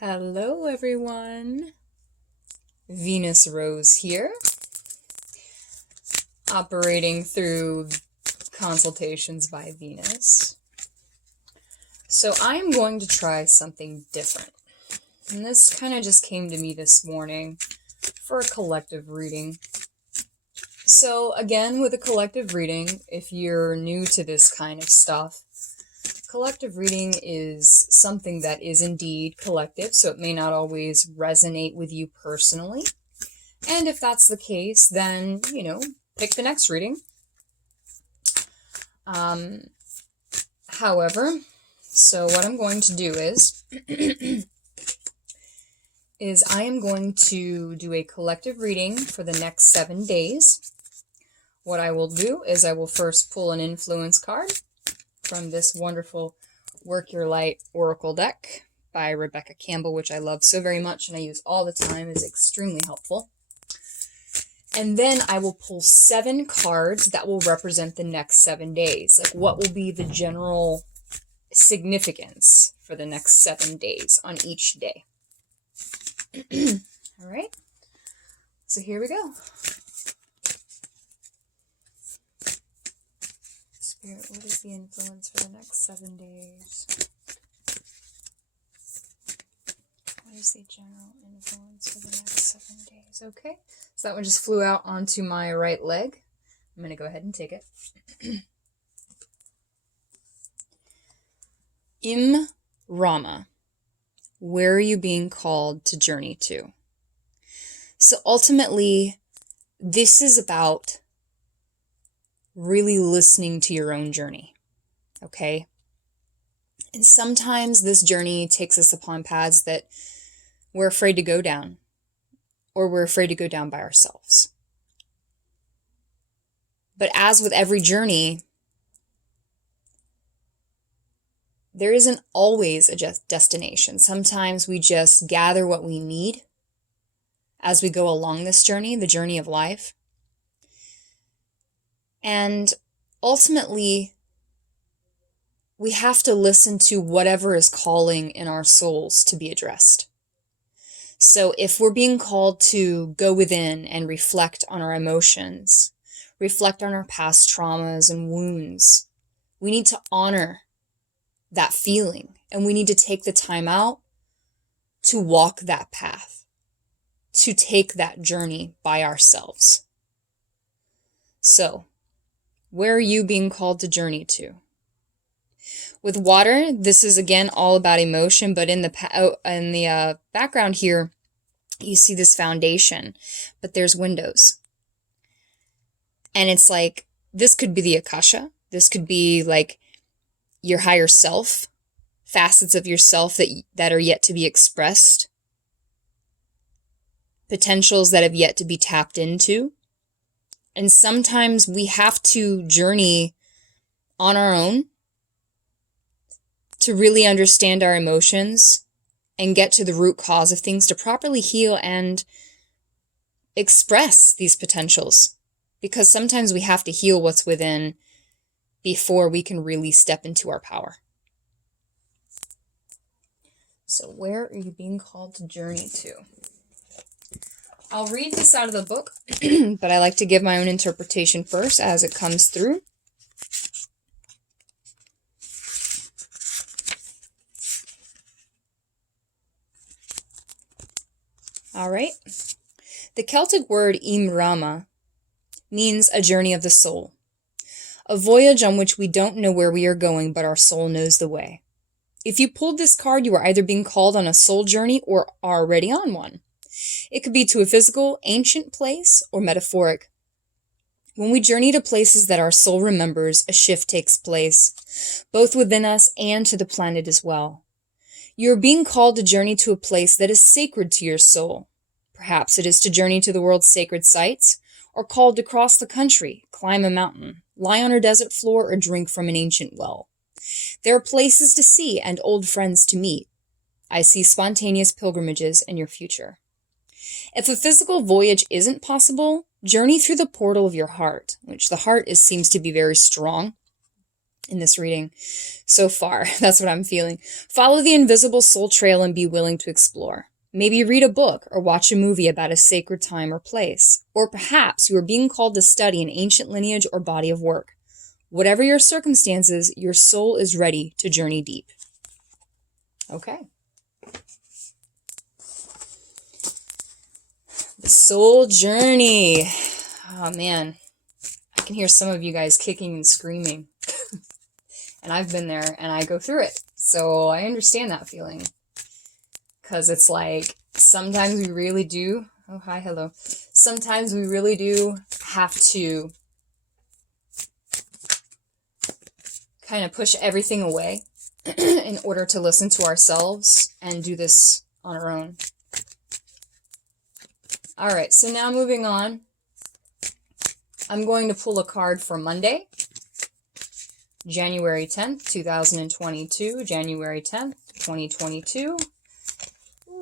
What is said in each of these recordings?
Hello, everyone. Venus Rose here, operating through consultations by Venus. So I'm going to try something different. And this kind of just came to me this morning for a collective reading. So again, with a collective reading, if you're new to this kind of stuff, collective reading is something that is indeed collective, so it may not always resonate with you personally. And if that's the case, then, pick the next reading. However, so what I'm going to do is, I am going to do a collective reading for the next 7 days. What I will do is I will first pull an influence card from this wonderful Work Your Light Oracle deck by Rebecca Campbell, which I love so very much and I use all the time. It's extremely helpful. And then I will pull 7 cards that will represent the next 7 days. Like, what will be the general significance for the next 7 days on each day. All right. So here we go. Spirit, what is the influence for the next 7 days? What is the general influence for the next 7 days? Okay, so that one just flew out onto my right leg. I'm going to go ahead and take it. Im Rama, where are you being called to journey to? So ultimately, this is about really listening to your own journey, okay? And sometimes this journey takes us upon paths that we're afraid to go down, or we're afraid to go down by ourselves. But as with every journey, there isn't always a destination. Sometimes we just gather what we need as we go along this journey, the journey of life. And ultimately, we have to listen to whatever is calling in our souls to be addressed. So if we're being called to go within and reflect on our emotions, reflect on our past traumas and wounds, we need to honor that feeling, and we need to take the time out to walk that path, to take that journey by ourselves. So, where are you being called to journey to? With water, this is again all about emotion, but in the background here, you see this foundation, but there's windows. And it's like, this could be the Akasha. This could be like your higher self, facets of yourself that are yet to be expressed, potentials that have yet to be tapped into. And sometimes we have to journey on our own to really understand our emotions and get to the root cause of things to properly heal and express these potentials. Because sometimes we have to heal what's within before we can really step into our power. So where are you being called to journey to? I'll read this out of the book, but I like to give my own interpretation first as it comes through. All right. The Celtic word Imrama means a journey of the soul, a voyage on which we don't know where we are going, but our soul knows the way. If you pulled this card, you are either being called on a soul journey or are already on one. It could be to a physical, ancient place or metaphoric. When we journey to places that our soul remembers, a shift takes place, both within us and to the planet as well. You are being called to journey to a place that is sacred to your soul. Perhaps it is to journey to the world's sacred sites, or called to cross the country, climb a mountain, lie on a desert floor, or drink from an ancient well. There are places to see and old friends to meet. I see spontaneous pilgrimages in your future. If a physical voyage isn't possible, journey through the portal of your heart, which the heart seems to be very strong. in this reading so far. That's what I'm feeling. Follow the invisible soul trail and be willing to explore. Maybe read a book or watch a movie about a sacred time or place. Or perhaps you are being called to study an ancient lineage or body of work. Whatever your circumstances, your soul is ready to journey deep. Okay. The soul journey. Oh man, I can hear some of you guys kicking and screaming. And I've been there and I go through it. So I understand that feeling. Because it's like, sometimes we really do. Oh, hi, hello. Sometimes we really do have to kind of push everything away in order to listen to ourselves and do this on our own. All right, so now moving on. I'm going to pull a card for Monday, January 10th, 2022. January 10th, 2022.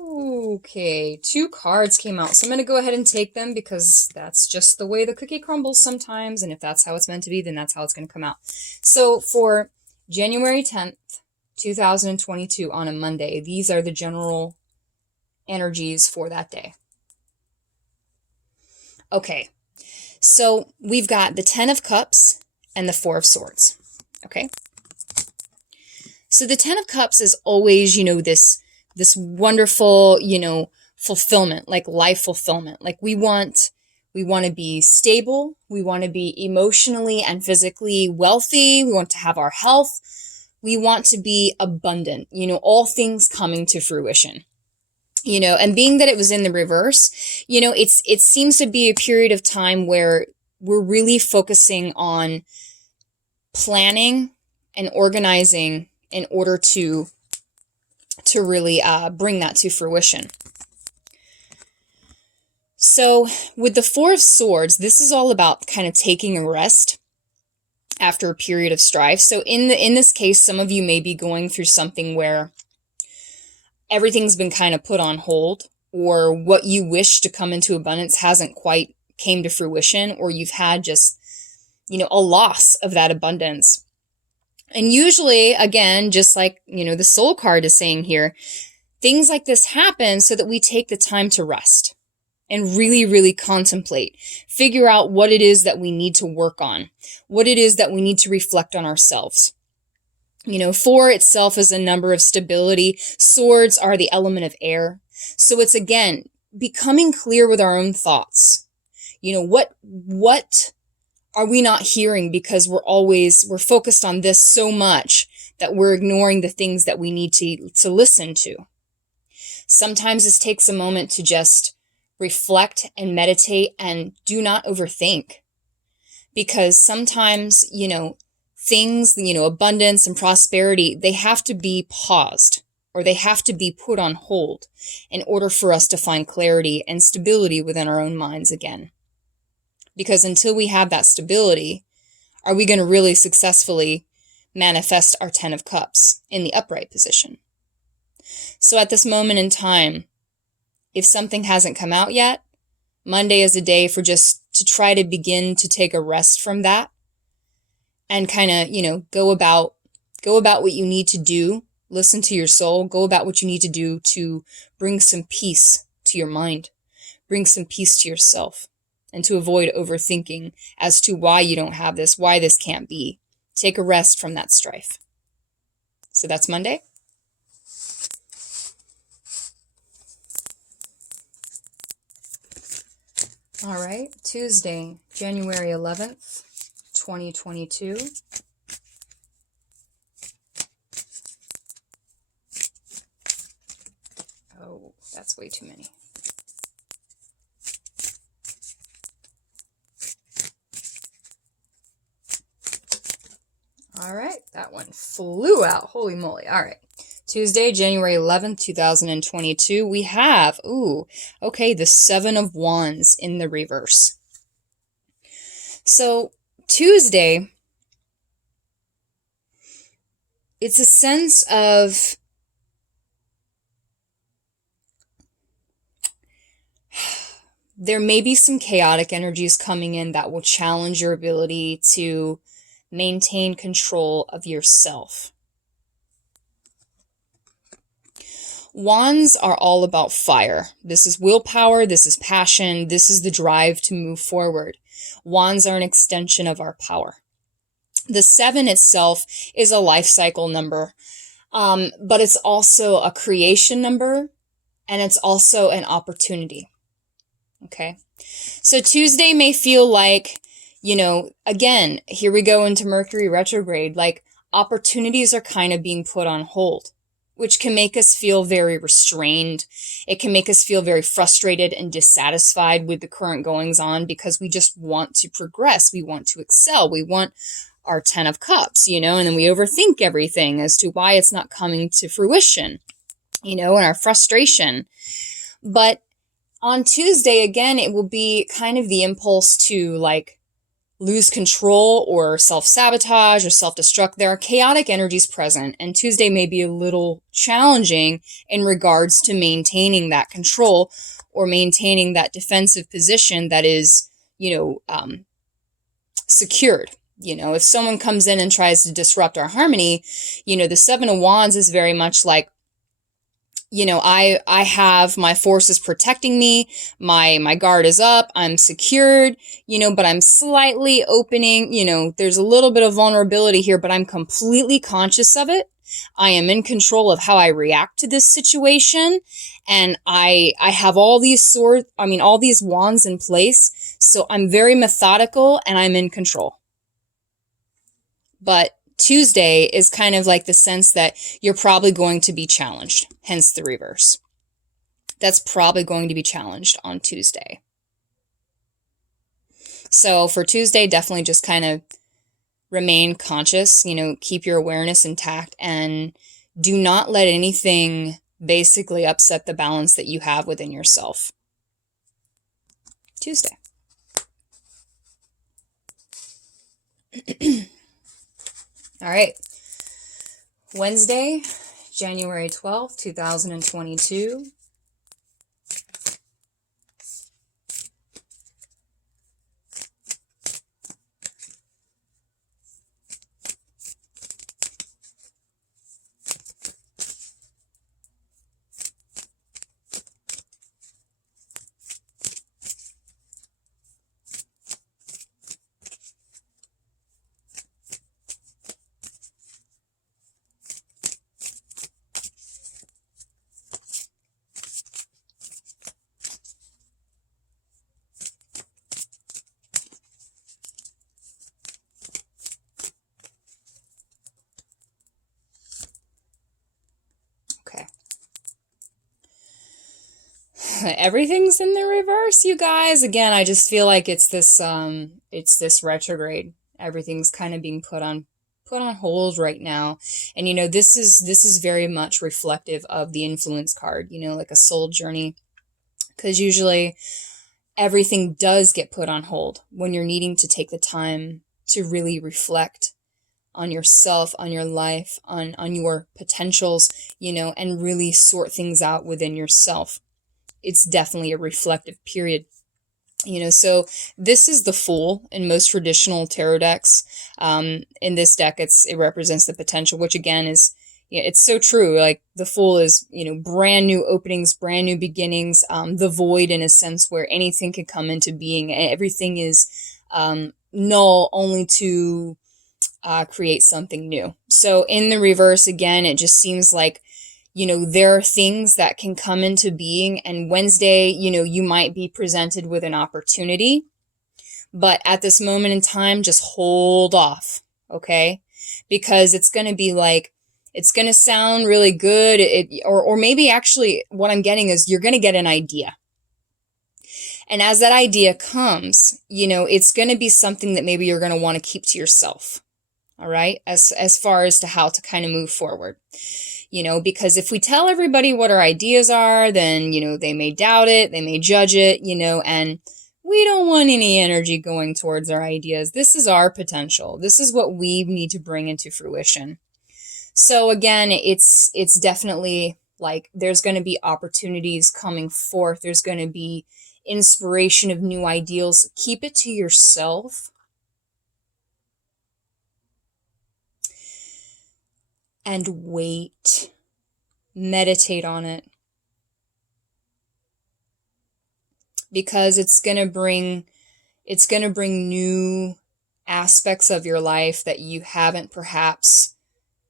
Okay, 2 cards came out, so I'm going to go ahead and take them because that's just the way the cookie crumbles sometimes, and if that's how it's meant to be, then that's how it's going to come out. So for January 10th, 2022 on a Monday, these are the general energies for that day. Okay, so we've got the 10 of Cups and the 4 of Swords, okay? So the 10 of Cups is always, this wonderful, fulfillment, like life fulfillment. Like we want to be stable. We want to be emotionally and physically wealthy. We want to have our health. We want to be abundant, all things coming to fruition. And being that it was in the reverse, it seems to be a period of time where we're really focusing on planning and organizing in order to really bring that to fruition. So with the 4 of Swords, this is all about kind of taking a rest after a period of strife. So in this case, some of you may be going through something where everything's been kind of put on hold, or what you wish to come into abundance hasn't quite came to fruition, or you've had just, a loss of that abundance. And usually, again, just like, the soul card is saying here, things like this happen so that we take the time to rest and really, really contemplate, figure out what it is that we need to work on, what it is that we need to reflect on ourselves. 4 itself is a number of stability. Swords are the element of air. So it's, again, becoming clear with our own thoughts. What are we not hearing because we're focused on this so much that we're ignoring the things that we need to listen to. Sometimes this takes a moment to just reflect and meditate and do not overthink. Because sometimes, things, abundance and prosperity, they have to be paused or they have to be put on hold in order for us to find clarity and stability within our own minds again. Because until we have that stability, are we going to really successfully manifest our 10 of Cups in the upright position? So at this moment in time, if something hasn't come out yet, Monday is a day for just to try to begin to take a rest from that and kind of, go about what you need to do. Listen to your soul. Go about what you need to do to bring some peace to your mind, bring some peace to yourself, and to avoid overthinking as to why you don't have this, why this can't be. Take a rest from that strife. So that's Monday. All right, Tuesday, January 11th, 2022. Oh, that's way too many. All right, that one flew out. Holy moly. All right. Tuesday, January 11th, 2022, we have, the 7 of Wands in the reverse. So, Tuesday, it's a sense of there may be some chaotic energies coming in that will challenge your ability to maintain control of yourself. Wands are all about fire. This is willpower, this is passion, this is the drive to move forward. Wands are an extension of our power. The 7 itself is a life cycle number, but it's also a creation number, and it's also an opportunity. Okay? So Tuesday may feel like, again, here we go into Mercury retrograde, like opportunities are kind of being put on hold, which can make us feel very restrained. It can make us feel very frustrated and dissatisfied with the current goings on because we just want to progress. We want to excel. We want our 10 of Cups, and then we overthink everything as to why it's not coming to fruition, and our frustration. But on Tuesday, again, it will be kind of the impulse to lose control or self-sabotage or self-destruct. There are chaotic energies present, and Tuesday may be a little challenging in regards to maintaining that control or maintaining that defensive position that is, secured. If someone comes in and tries to disrupt our harmony, the 7 of Wands is very much like, I have my forces protecting me. My guard is up. I'm secured, but I'm slightly opening, there's a little bit of vulnerability here, but I'm completely conscious of it. I am in control of how I react to this situation. And I have all these all these wands in place. So I'm very methodical and I'm in control. But Tuesday is kind of like the sense that you're probably going to be challenged, hence the reverse. That's probably going to be challenged on Tuesday. So for Tuesday, definitely just kind of remain conscious, keep your awareness intact, and do not let anything basically upset the balance that you have within yourself. Tuesday. All right. Wednesday, January 12th, 2022. Everything's in the reverse, you guys. Again, I just feel like it's this retrograde. Everything's kind of being put on hold right now. And this is very much reflective of the influence card, like a soul journey. Because usually everything does get put on hold when you're needing to take the time to really reflect on yourself, on your life, on your potentials, and really sort things out within yourself. It's definitely a reflective period. So this is the Fool in most traditional tarot decks. In this deck, it represents the potential, which again is, it's so true. Like the Fool is, brand new openings, brand new beginnings, the void in a sense where anything can come into being. Everything is null only to create something new. So in the reverse, again, it just seems like, there are things that can come into being, and Wednesday, you might be presented with an opportunity, but at this moment in time, just hold off, okay? Because it's going to be like, it's going to sound really good, or maybe actually what I'm getting is you're going to get an idea. And as that idea comes, it's going to be something that maybe you're going to want to keep to yourself, all right? As far as to how to kind of move forward. Because if we tell everybody what our ideas are, then, they may doubt it, they may judge it, and we don't want any energy going towards our ideas. This is our potential. This is what we need to bring into fruition. So again, it's definitely like there's going to be opportunities coming forth. There's going to be inspiration of new ideals. Keep it to yourself. and wait. Meditate on it. Because it's going to bring new aspects of your life that you haven't perhaps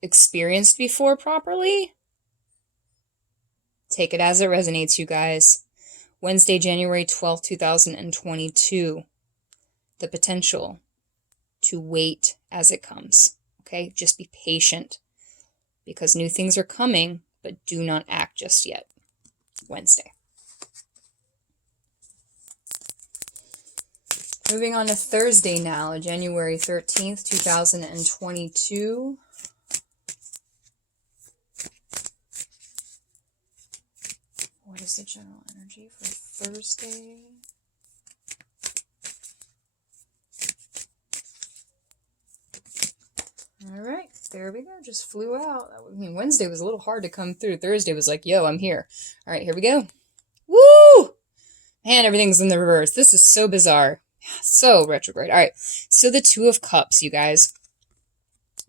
experienced before properly. Take it as it resonates, you guys. Wednesday, January 12th, 2022. The potential to wait as it comes. Okay? Just be patient. Because new things are coming, but do not act just yet. Wednesday. Moving on to Thursday now, January 13th, 2022. What is the general energy for Thursday? All right, there we go. Just flew out. I mean, Wednesday was a little hard to come through. Thursday was like, yo, I'm here. All right, here we go. Woo! Man, everything's in the reverse. This is so bizarre. So retrograde. All right, so the Two of Cups, you guys.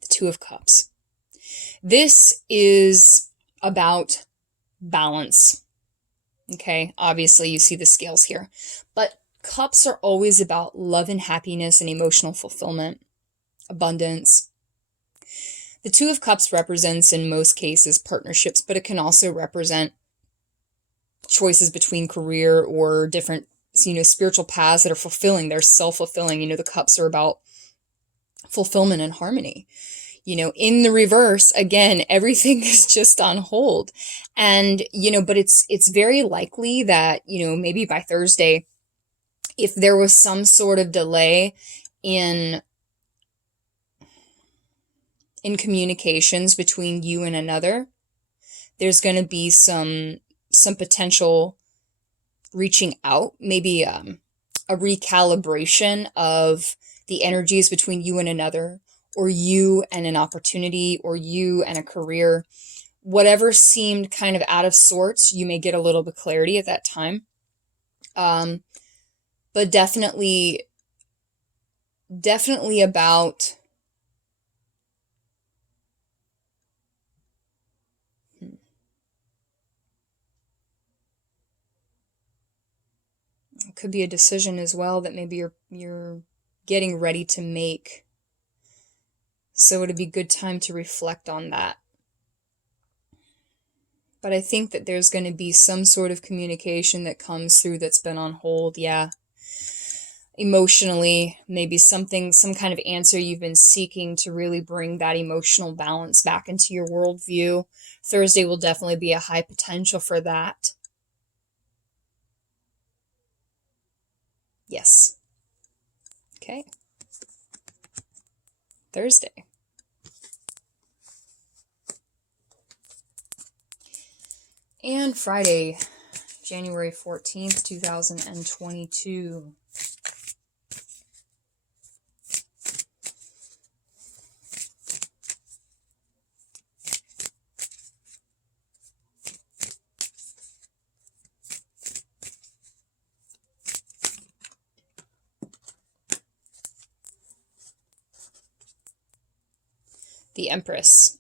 The Two of Cups. This is about balance. Okay, obviously you see the scales here. But cups are always about love and happiness and emotional fulfillment, abundance. The Two of Cups represents, in most cases, partnerships, but it can also represent choices between career or different, spiritual paths that are fulfilling. They're self-fulfilling. The cups are about fulfillment and harmony. In the reverse, again, everything is just on hold. And, but it's very likely that, maybe by Thursday, if there was some sort of delay in communications between you and another, there's going to be some potential reaching out, maybe a recalibration of the energies between you and another, or you and an opportunity, or you and a career. Whatever seemed kind of out of sorts, you may get a little bit of clarity at that time. But definitely about it could be a decision as well that maybe you're getting ready to make. So it'd be a good time to reflect on that. But I think that there's going to be some sort of communication that comes through that's been on hold. Yeah. Emotionally, maybe some kind of answer you've been seeking to really bring that emotional balance back into your worldview. Thursday will definitely be a high potential for that. Yes. Okay. Thursday. And Friday, January 14th, 2022. The Empress.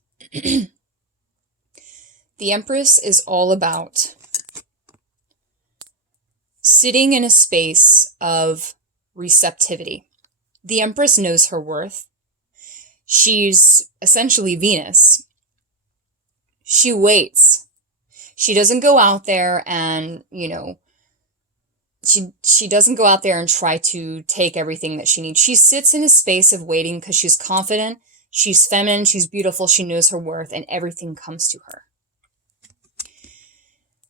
The Empress is all about sitting in a space of receptivity. The Empress knows her worth. She's essentially Venus. She waits. She doesn't go out there and, she doesn't go out there and try to take everything that she needs. She sits in a space of waiting because she's confident, she's feminine, she's beautiful, she knows her worth, and everything comes to her.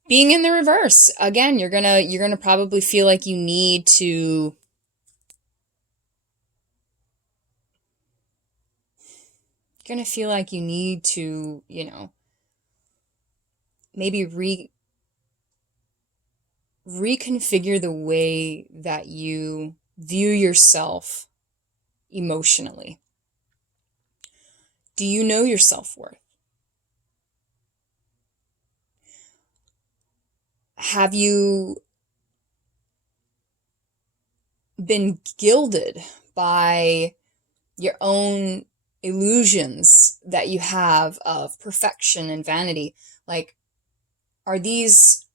Being in the reverse, again, you're gonna probably feel like you need to maybe reconfigure the way that you view yourself emotionally. Do you know your self-worth? Have you been gilded by your own illusions that you have of perfection and vanity, like, are these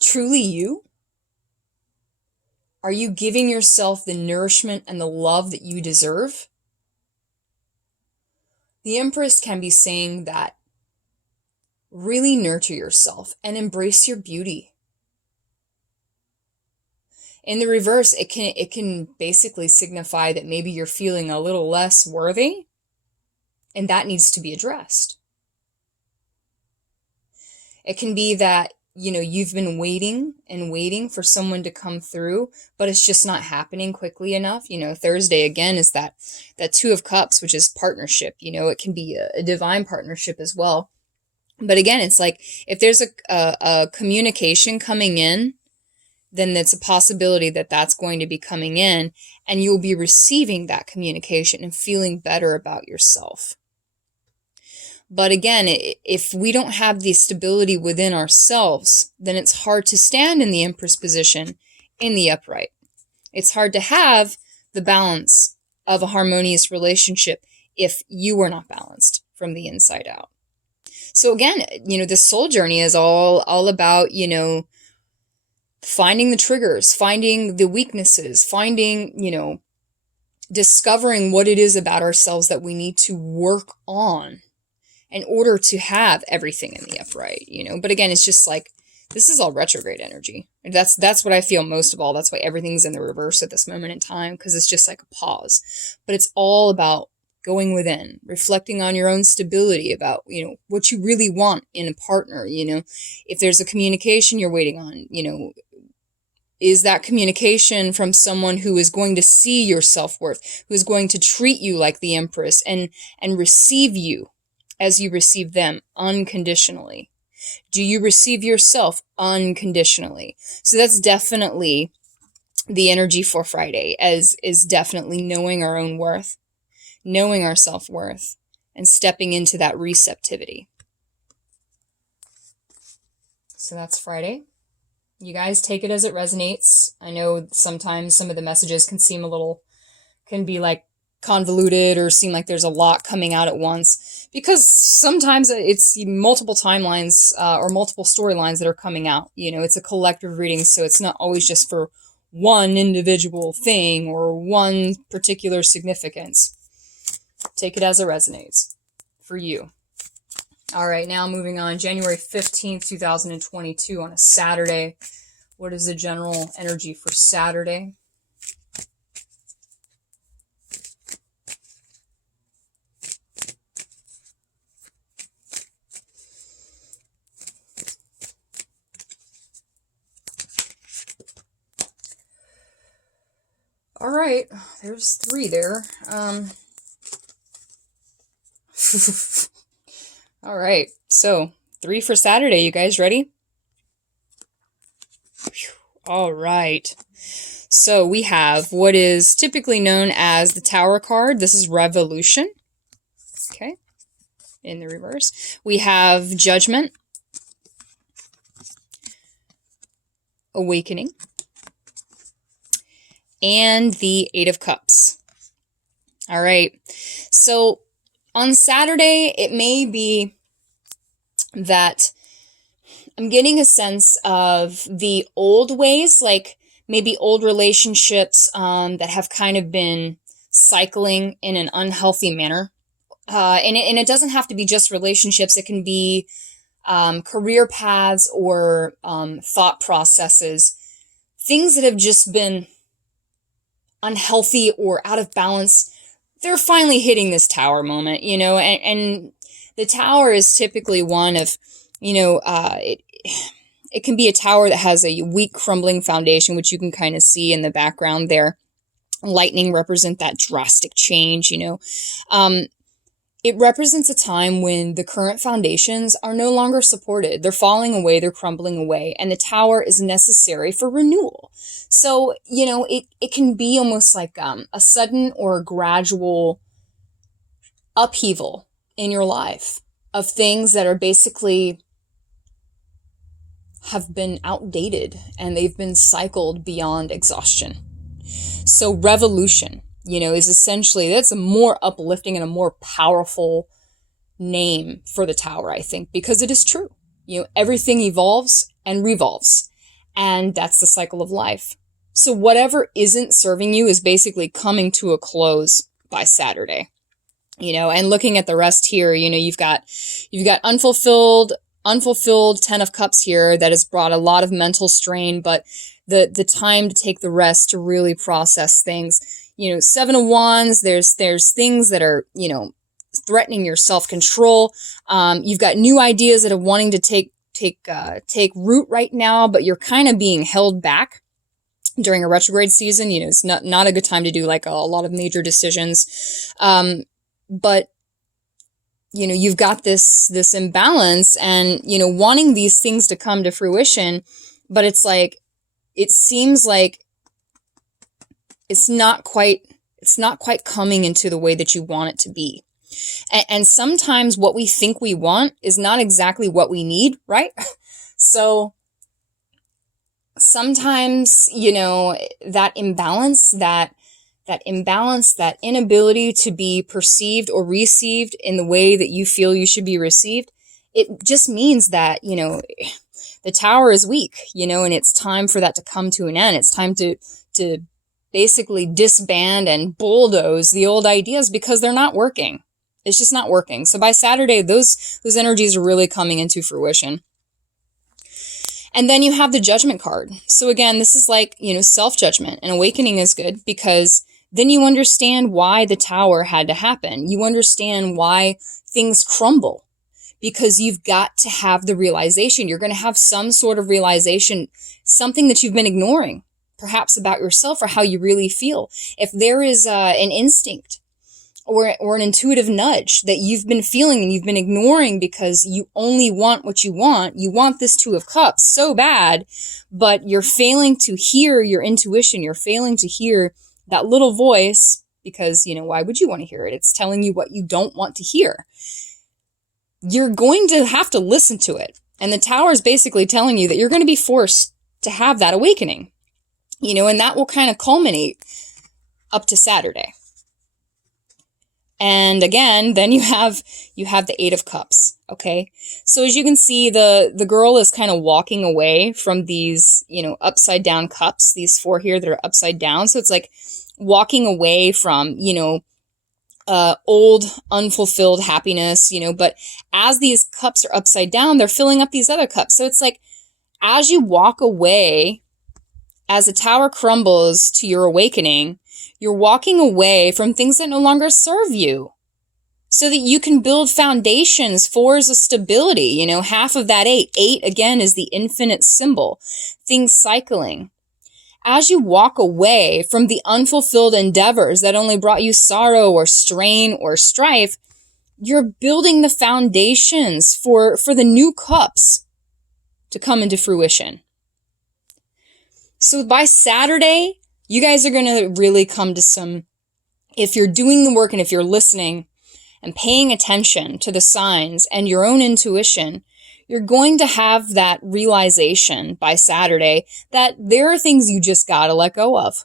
truly you? Are you giving yourself the nourishment and the love that you deserve? The Empress can be saying that really nurture yourself and embrace your beauty. In the reverse, it can basically signify that maybe you're feeling a little less worthy, and that needs to be addressed. It can be that, you've been waiting and waiting for someone to come through, but it's just not happening quickly enough. Thursday again is that Two of Cups, which is partnership. It can be a divine partnership as well. But again, it's like, if there's a communication coming in, then it's a possibility that that's going to be coming in, and you'll be receiving that communication and feeling better about yourself. But again, if we don't have the stability within ourselves, then it's hard to stand in the Empress position in the upright. It's hard to have the balance of a harmonious relationship if you are not balanced from the inside out. So again, this soul journey is all about, finding the triggers, finding the weaknesses, finding, discovering what it is about ourselves that we need to work on in order to have everything in the upright, But again, it's just like, this is all retrograde energy. That's what I feel most of all. That's why everything's in the reverse at this moment in time, because it's just like a pause. But it's all about going within, reflecting on your own stability, about, what you really want in a partner. If there's a communication you're waiting on, is that communication from someone who is going to see your self-worth, who is going to treat you like the Empress and receive you as you receive them unconditionally? Do you receive yourself unconditionally? So that's definitely the energy for Friday, is definitely knowing our own worth, knowing our self-worth, and stepping into that receptivity. So that's Friday. You guys take it as it resonates. I know sometimes some of the messages can be like convoluted or seem like there's a lot coming out at once, because sometimes it's multiple timelines or multiple storylines that are coming out. It's a collective reading, so it's not always just for one individual thing or one particular significance. Take it as it resonates for you. All right, now moving on. January 15th, 2022 on a Saturday. What is the general energy for Saturday? All right, there's 3 there. All right, so 3 for Saturday. You guys ready? All right. So we have what is typically known as the Tower card. This is Revolution. Okay. In the reverse. We have Judgment, Awakening, and the 8 of Cups. All right. So on Saturday, it may be that I'm getting a sense of the old ways, like maybe old relationships that have kind of been cycling in an unhealthy manner. And it doesn't have to be just relationships. It can be career paths or thought processes, things that have just been unhealthy or out of balance. They're finally hitting this Tower moment, and the Tower is typically one of, it can be a tower that has a weak, crumbling foundation, which you can kind of see in the background there. Lightning represent that drastic change, It represents a time when the current foundations are no longer supported. They're falling away, they're crumbling away, and the Tower is necessary for renewal. So, it can be almost like a sudden or a gradual upheaval in your life of things that are basically have been outdated and they've been cycled beyond exhaustion. So revolution. is essentially, that's a more uplifting and a more powerful name for the Tower, I think, because it is true. Everything evolves and revolves, and that's the cycle of life. So whatever isn't serving you is basically coming to a close by Saturday. And looking at the rest here, you've got unfulfilled 10 of Cups here that has brought a lot of mental strain, but the time to take the rest to really process things. 7 of Wands, there's things that are, threatening your self-control. You've got new ideas that are wanting to take root right now, but you're kind of being held back during a retrograde season. It's not a good time to do like a lot of major decisions. But you've got this imbalance and, wanting these things to come to fruition, but it's like, it seems like it's not quite coming into the way that you want it to be. And sometimes what we think we want is not exactly what we need, right? So sometimes, that imbalance, that inability to be perceived or received in the way that you feel you should be received, it just means that, the Tower is weak, and it's time for that to come to an end. It's time to basically disband and bulldoze the old ideas because they're not working. It's just not working. So by Saturday, those energies are really coming into fruition. And then you have the Judgment card. So again, this is like, self-judgment, and awakening is good because then you understand why the Tower had to happen. You understand why things crumble because you've got to have the realization. You're going to have some sort of realization, something that you've been ignoring, perhaps about yourself or how you really feel. If there is an instinct or an intuitive nudge that you've been feeling and you've been ignoring because you only want what you want this 2 of Cups so bad, but you're failing to hear your intuition. You're failing to hear that little voice because, why would you want to hear it? It's telling you what you don't want to hear. You're going to have to listen to it. And the Tower is basically telling you that you're going to be forced to have that awakening, and that will kind of culminate up to Saturday. And again, then you have the 8 of Cups, okay? So as you can see, the girl is kind of walking away from these, upside down cups, these 4 here that are upside down. So it's like walking away from, old unfulfilled happiness, but as these cups are upside down, they're filling up these other cups. So it's like, as you walk away, as the Tower crumbles to your awakening, you're walking away from things that no longer serve you so that you can build foundations. 4 is a stability, half of that 8. 8, again, is the infinite symbol, things cycling. As you walk away from the unfulfilled endeavors that only brought you sorrow or strain or strife, you're building the foundations for the new cups to come into fruition. So by Saturday, you guys are going to really come to some, if you're doing the work and if you're listening and paying attention to the signs and your own intuition, you're going to have that realization by Saturday that there are things you just got to let go of.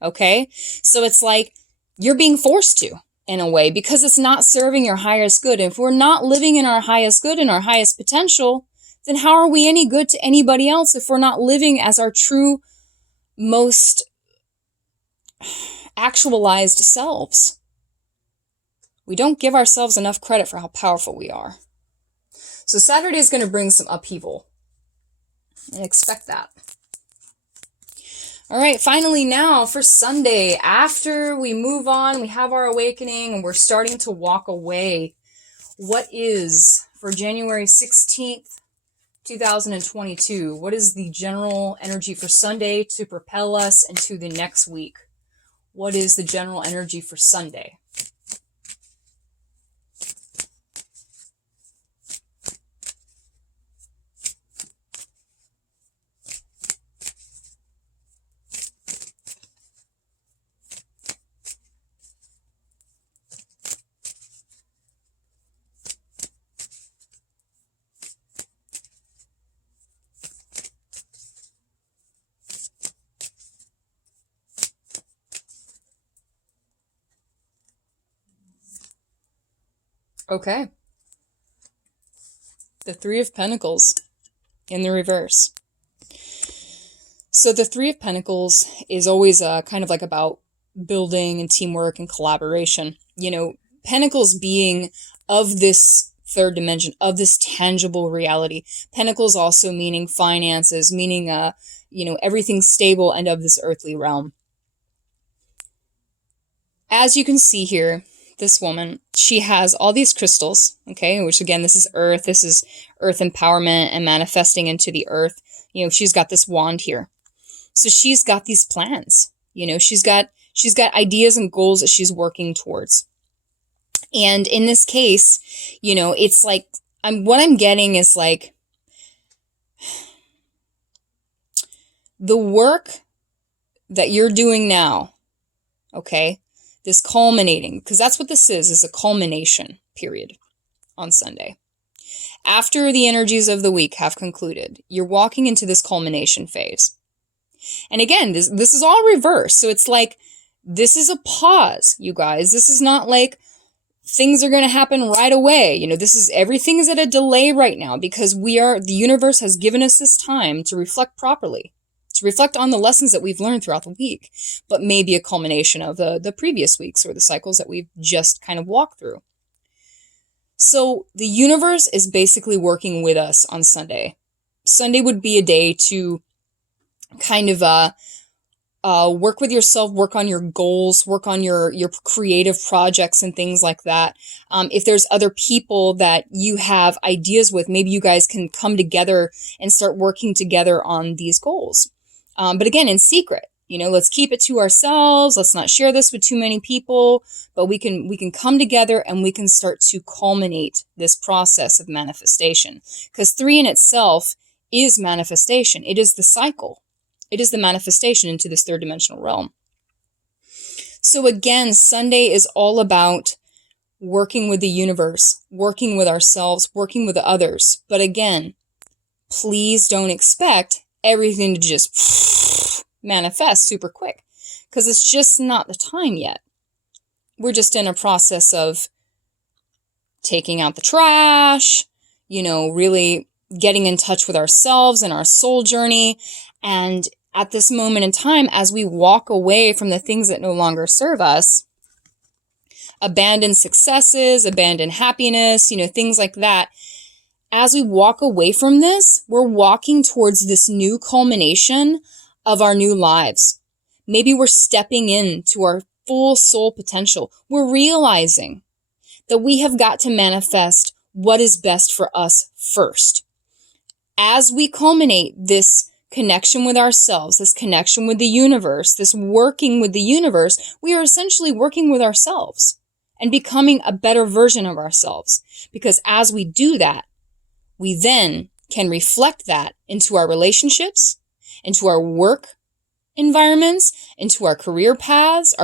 Okay? So it's like you're being forced to, in a way, because it's not serving your highest good. And if we're not living in our highest good and our highest potential, then how are we any good to anybody else if we're not living as our true, most actualized selves? We don't give ourselves enough credit for how powerful we are. So Saturday is going to bring some upheaval. And expect that. All right, finally now for Sunday, after we move on, we have our awakening and we're starting to walk away. What is, for January 16th, 2022, what is the general energy for Sunday to propel us into the next week? What is the general energy for Sunday? Okay. The Three of Pentacles in the reverse. So the Three of Pentacles is always kind of like about building and teamwork and collaboration. You know, Pentacles being of this third dimension, of this tangible reality. Pentacles also meaning finances, meaning, everything stable and of this earthly realm. As you can see here, this woman, she has all these crystals, okay, which again, this is earth empowerment and manifesting into the earth. You know, she's got this wand here. So she's got these plans, you know, she's got ideas and goals that she's working towards. And in this case, you know, it's like, what I'm getting is like, the work that you're doing now, okay, this culminating, because that's what this is a culmination period on Sunday. After the energies of the week have concluded, you're walking into this culmination phase. And again, this is all reverse. So it's like, this is a pause, you guys. This is not like things are going to happen right away. You know, everything is at a delay right now because the universe has given us this time to reflect properly, to reflect on the lessons that we've learned throughout the week, but maybe a culmination of the previous weeks or the cycles that we've just kind of walked through. So the universe is basically working with us on Sunday. Sunday would be a day to kind of work with yourself, work on your goals, work on your creative projects and things like that. If there's other people that you have ideas with, maybe you guys can come together and start working together on these goals. But again, in secret, you know, let's keep it to ourselves. Let's not share this with too many people, but we can come together and we can start to culminate this process of manifestation. Because 3 in itself is manifestation. It is the cycle. It is the manifestation into this third dimensional realm. So again, Sunday is all about working with the universe, working with ourselves, working with others. But again, please don't expect everything to just manifest super quick, because it's just not the time yet. We're just in a process of taking out the trash, you know, really getting in touch with ourselves and our soul journey. And at this moment in time, as we walk away from the things that no longer serve us, abandon successes, abandon happiness, you know, things like that. As we walk away from this, we're walking towards this new culmination of our new lives. Maybe we're stepping into our full soul potential. We're realizing that we have got to manifest what is best for us first. As we culminate this connection with ourselves, this connection with the universe, this working with the universe, we are essentially working with ourselves and becoming a better version of ourselves. Because as we do that, we then can reflect that into our relationships, into our work environments, into our career paths, our